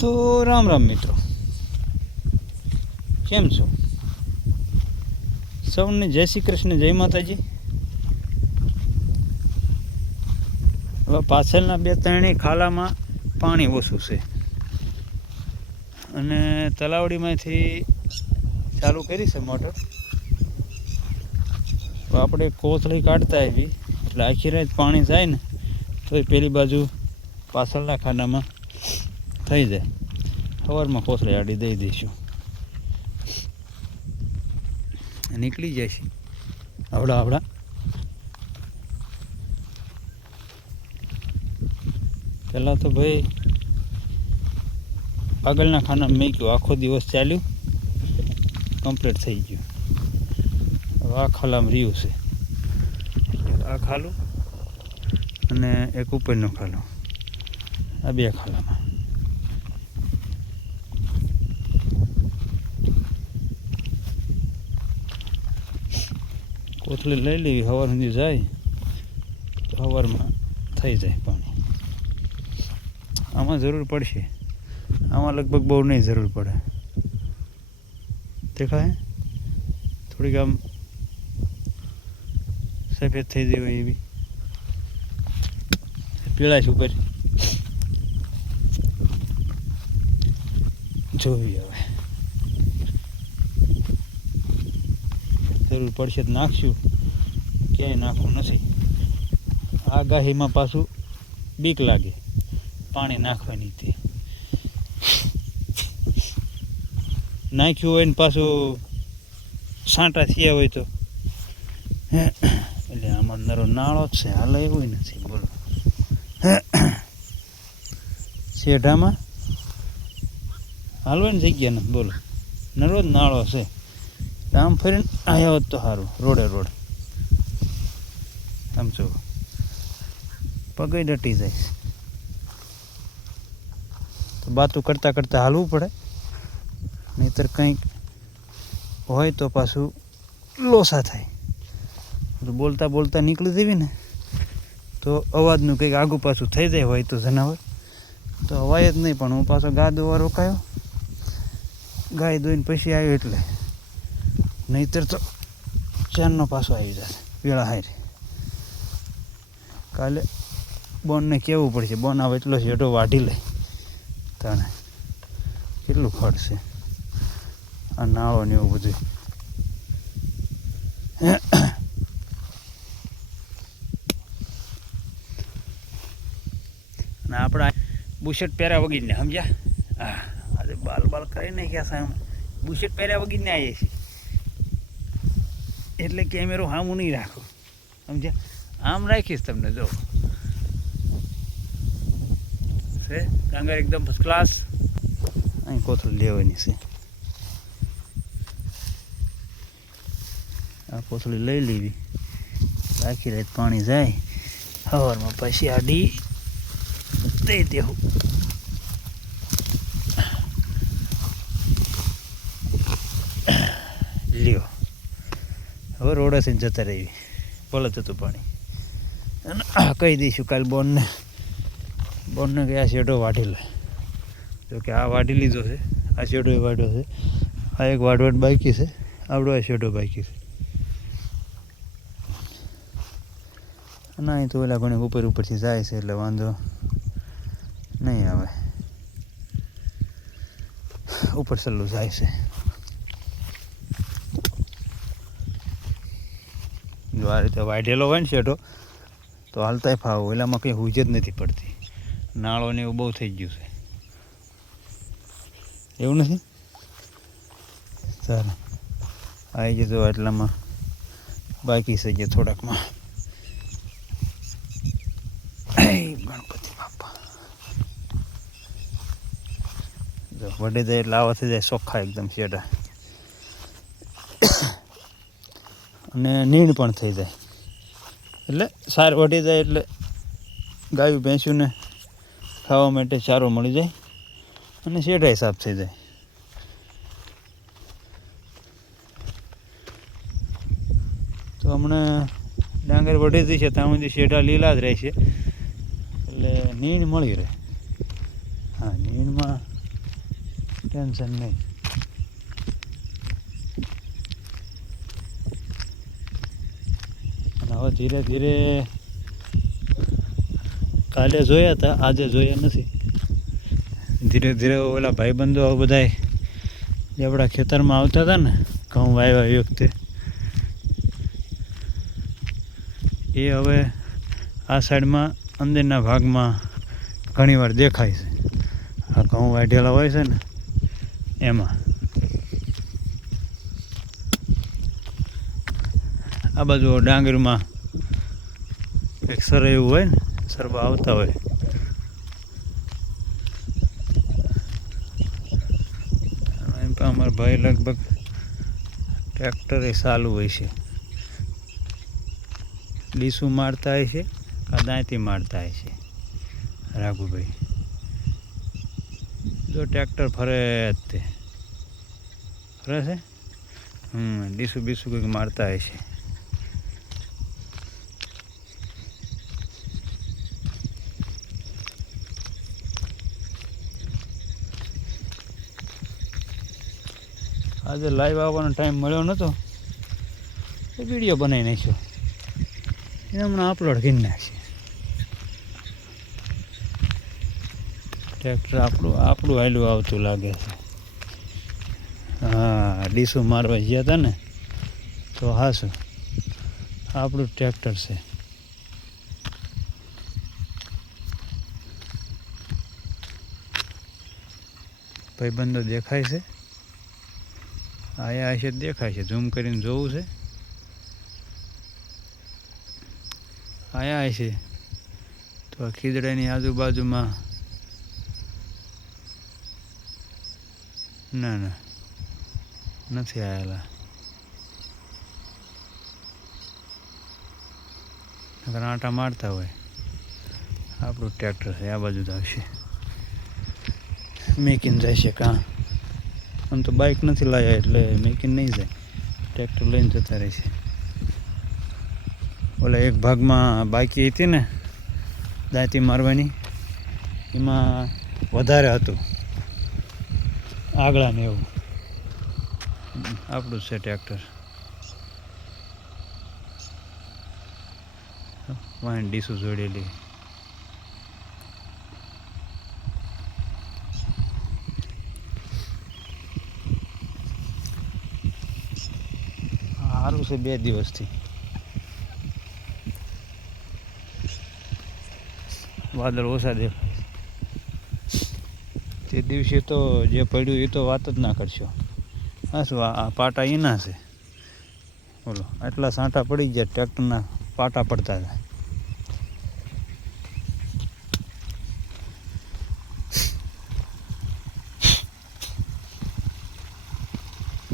તો રામ રામ મિત્રો, કેમ છો? સૌને જય શ્રી કૃષ્ણ, જય માતાજી. હવે પાછળના 2-3 ખાલામાં પાણી ઓછું છે અને તલાવડીમાંથી ચાલુ કરી છે મોટર. આપણે કોથળી કાઢતા આવી એટલે આખી રાત પાણી જાય ને તો પેલી બાજુ પાછળના ખાનામાં થઈ જાય. સવારમાં કોથળી આડી દઈ દઈશું, નીકળી જાય છે આવડા. પહેલાં તો ભાઈ આગળના ખાનામાં મેં ગયું, આખો દિવસ ચાલ્યું, કમ્પ્લીટ થઈ ગયું. હવે આ ખાલામાં રહ્યું છે, આ ખાલું અને એક ઉપરનો ખાલો, આ 2 ખાલામાં. કોથળી લઈ લેવી, સવાર સુધી જાય તો સવારમાં થઈ જાય પાણી. આમાં જરૂર પડશે, આમાં લગભગ બહુ નહીં જરૂર પડે. દેખાય થોડીક આમ સફેદ થઈ ગઈ હોય એવી પીળાશ ઉપર જોવી. હવે જરૂર પડશે તો નાખશું, ક્યાંય નાખવું નથી. આગાહીમાં પાછું બીક લાગે પાણી નાખવાની. તે નાખ્યું હોય ને પાછું સાંટા થયા હોય તો એટલે આમાં નરો નાળો જ છે, હાલ એવું નથી. બોલો શેઢામાં હાલવાની જગ્યા નથી, બોલો નરો જ નાળો છે. આમ ફરીને આવ્યા હોત તો સારું, રોડે આમ જો પગે ડટી જાય તો બાતું કરતાં હાલવું પડે, નહીંતર કંઈક હોય તો પાછું લોસા થાય. બોલતા નીકળી દેવી ને તો અવાજનું કંઈક આગું પાછું થઈ જાય હોય તો જનાવર તો અવાય જ નહીં. પણ હું પાછો ગા દોવા રોકાયો, ગાય દોઈને પછી આવ્યો એટલે, નહીંતર તો ચારનો પાછો આવી જશે વેળા હારે. કાલે બોનને કહેવું પડશે, બોન આવે એટલો શેઢો વાઢી લે, તને કેટલું ખર્ચશે આ નાળો ને એવું બધું. અને આપણા બુશર્ટ પહેર્યા વગીને સમજ્યા, હા આજે બાલ કરી નાખ્યા સામે. બુશર્ટ પહેર્યા વગીને આવીએ છીએ એટલે કેમેરો સામું નહીં રાખો, સમજ્યા? આમ રાખીશ તમને જો છે કાંગર એકદમ ફર્સ્ટ ક્લાસ. અહીં કોથળી લેવાની છે, આ કોથળી લઈ લેવી, આખી રાત પાણી જાય, સવારમાં પછી આડી દઈ દેવું. લ્યો હવે રોડે જતા રહેવી, ભલે જતું પાણી. અને કહી દઈશું કાલે બોનને કે આ શેઢો વાઢી લે. જો કે આ વાઢી લીધો છે, આ શેઢો વાઢ્યો છે, આ એક વાઢવાટ બાકી છે, આવડો આ શેઢો બાકી છે. અને અહીં તો ઓલા ઘણી ઉપરથી જાય છે એટલે વાંધો નહીં આવે, ઉપર સલ્લું જાય છે. જો આ રીતે વાઢેલો હોય ને શેઢો તો હાલતાય ફાવો, ઓલામાં કંઈ હુજ જ નથી પડતી. નાળો ને એવું બહુ થઈ ગયું છે, એવું નથી? ચાલો આવી જતો એટલામાં બાકી છે જે થોડાકમાં. ગણપતિ બાપા જો વડે જાય એટલે આવા થઈ જાય ચોખ્ખા એકદમ શેઢા, અને નીણ પણ થઈ જાય. એટલે સાર વટી જાય એટલે ગાયું ભેંસુને ખાવા માટે ચારો મળી જાય અને શેઢાય સાફ થઈ જાય. તો હમણાં ડાંગર વઢી જશે ત્યાં સુધી શેઢા લીલા જ રહેશે એટલે નીણ મળી રહે. હા નીણમાં ટેન્શન નહીં. અને હવે ધીરે ધીરે કાલે જોયા હતા, આજે જોયા નથી. ધીરે ધીરે ઓલા ભાઈબંધો બધા જે આપણા ખેતરમાં આવતા હતા ને ઘઉં વાવ્યા એ વખતે, એ હવે આ સાઈડમાં અંદરના ભાગમાં ઘણીવાર દેખાય છે. આ ઘઉં વાઢેલા હોય છે ને એમાં. આ બાજુ ડાંગરમાં એક સર એવું હોય ને, સરવા આવતા હોય. એમ પણ અમારા ભાઈ લગભગ ટ્રેક્ટર એ ચાલુ હોય છે. લીસું મારતા હોય છે કાં દાંતી મારતા હોય છે રાઘુભાઈ. જો ટ્રેક્ટર ફરે જ તે ફરે છે. ડીસું બીસું કંઈક મારતા હોય છે. આજે લાઈવ આવવાનો ટાઈમ મળ્યો નહોતો તો વિડીયો બનાવી નાખ્યો. એ હમણાં અપલોડ કરી નાખશે. ટ્રેક્ટર આપણું હાયલું આવતું લાગે છે. હા, ડીસું મારવા ગયા હતા ને તો હાશું આપણું ટ્રેક્ટર છે. ભાઈબંધો દેખાય છે. આયા હશે દેખાય છે. ઝૂમ કરીને જોવું છે. આયા હશે તો આ ખીજડાની આજુબાજુમાં ના નથી આવેલા. આંટા મારતા હોય. આપણું ટ્રેક્ટર છે. આ બાજુ જ આવશે. મેકીને જાય છે કાં? આમ તો બાઇક નથી લાવ્યા એટલે મેકીને નહીં જાય. ટ્રેક્ટર લઈને જતા રહે છે. ઓલા એક ભાગમાં બાકી હતી ને દાંતી મારવાની, એમાં વધારે હતું આગળને એવું. આપણું છે ટ્રેક્ટર. વાંહે ડીસું જોડેલી. સારું છે 2 દિવસથી. વાદળ ઓછા દેખાય. તે દિવસે તો જે પડ્યું એ તો વાત જ ના કરશો. હા શું આ પાટા એના છે. બોલો આટલા સાંટા પડી ગયા, ટ્રેક્ટરના પાટા પડતા હતા.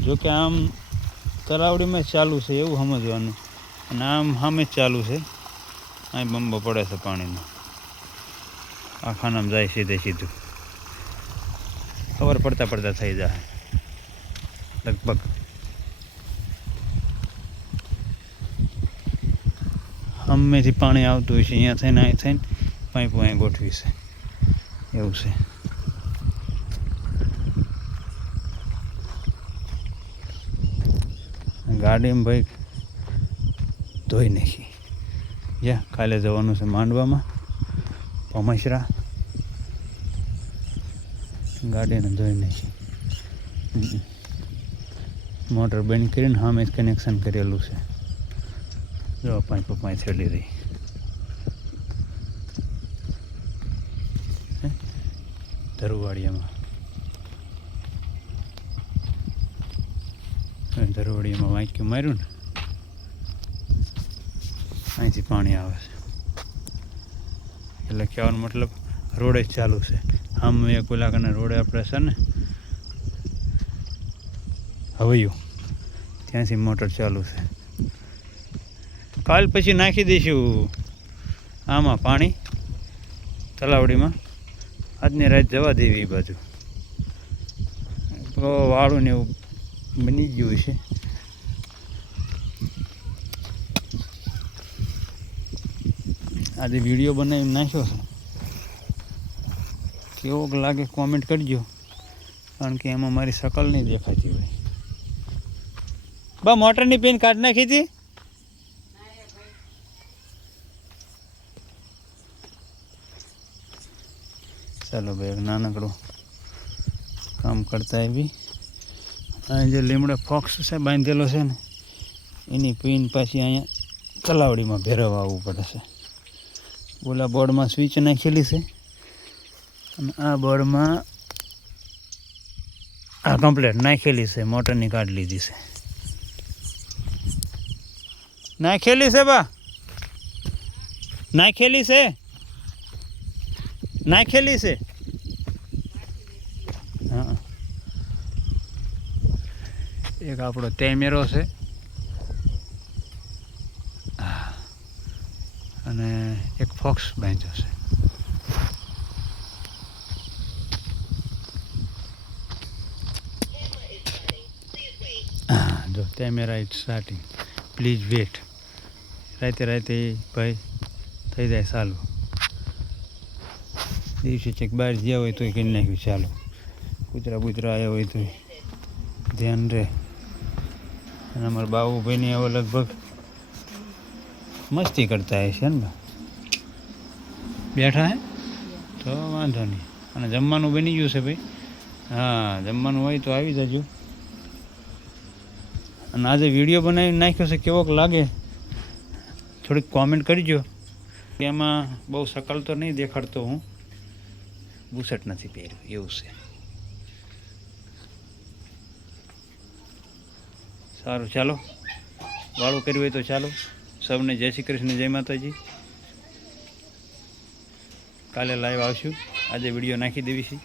જોકે આમ તલાવડીમાં જ ચાલુ છે એવું સમજવાનું, અને આમ સામે જ ચાલુ છે. અહીં બંબો પડે છે પાણીનો. આ ખાનામાં જાય સીધે સીધું. ખબર પડતા થઈ જાય લગભગ. સામેથી પાણી આવતું હોય છે. અહીંયા થઈને અહીં થઈને પાઇપો અહીં ગોઠવી છે એવું છે. ગાડીમાં ભાઈ ધોઈ નાખી. જ્યાં કાલે જવાનું છે માંડવામાં, પમસરા. ગાડીને ધોઈ નાખી. મોટર બંધ કરીને સામે જ કનેક્શન કરેલું છે. જો પાઇપ છેડી રહી. ધરુવાડિયામાં વાંક્યું માર્યું ને અહીંથી પાણી આવે છે. એટલે કહેવાનો મતલબ રોડે જ ચાલુ છે. આમ એક પેલા કને રોડે આપણે છે ને હવૈયું, ત્યાંથી મોટર ચાલુ છે. કાલ પછી નાખી દઈશું આમાં પાણી તલાવડીમાં. આજની રાત જવા દેવી એ બાજુ. તો વાળું ને એવું બની ગયું છે. આજે વિડીયો બનાવી નાખ્યો છે. કેવો લાગે કોમેન્ટ કરજો. કારણ કે એમાં મારી શકલ નહીં દેખાતી હોય. બા મોટરની પિન કાઢી નાખી હતી. ચાલો ભાઈ એક નાનકડું કામ કરતા આવી. અહીં જે લીમડો ફોક્સ છે બાંધેલો છે ને એની પિન પાછી અહીંયા તલાવડીમાં ભેરવવા આવવું પડે છે. ઓલા બોર્ડમાં સ્વિચ નાખેલી છે અને આ બોર્ડમાં આ કમ્પ્લેટ નાખેલી છે. મોટરની કાઢી લીધી છે. નાખેલી છે બા, નાખેલી છે, નાખેલી છે. હા, એક આપણો કેમેરો છે અને એક ફોક્સ બાંધ્યો છે. હા જો camera it starting, please wait. રાતે રાતે ભાઈ થઈ જાય ચાલુ. દિવસે ચેક બહાર ગયા હોય તોય કરી નાખ્યું ચાલુ. કૂતરા બૂતરા આવ્યા હોય તોય ધ્યાન રહે. અને અમારા બાબુભાઈની હવે લગભગ મસ્તી કરતા હશે ને. બેઠા હે તો વાંધો નહીં. અને જમવાનું બની ગયું છે ભાઈ. હા જમવાનું હોય તો આવી જજો. અને આજે વિડીયો બનાવી નાખ્યો છે, કેવોક લાગે થોડીક કોમેન્ટ કરજો. એમાં બહુ શકલ તો નહીં દેખાડતો હું, બુશર્ટ નથી પહેર્યું એવું છે. સારું ચાલો, વાળું કર્યું હોય તો ચાલો. સૌને જય શ્રી કૃષ્ણ, જય માતાજી. કાલે લાઈવ આવશું. આજે વિડીયો નાખી દેવી છે.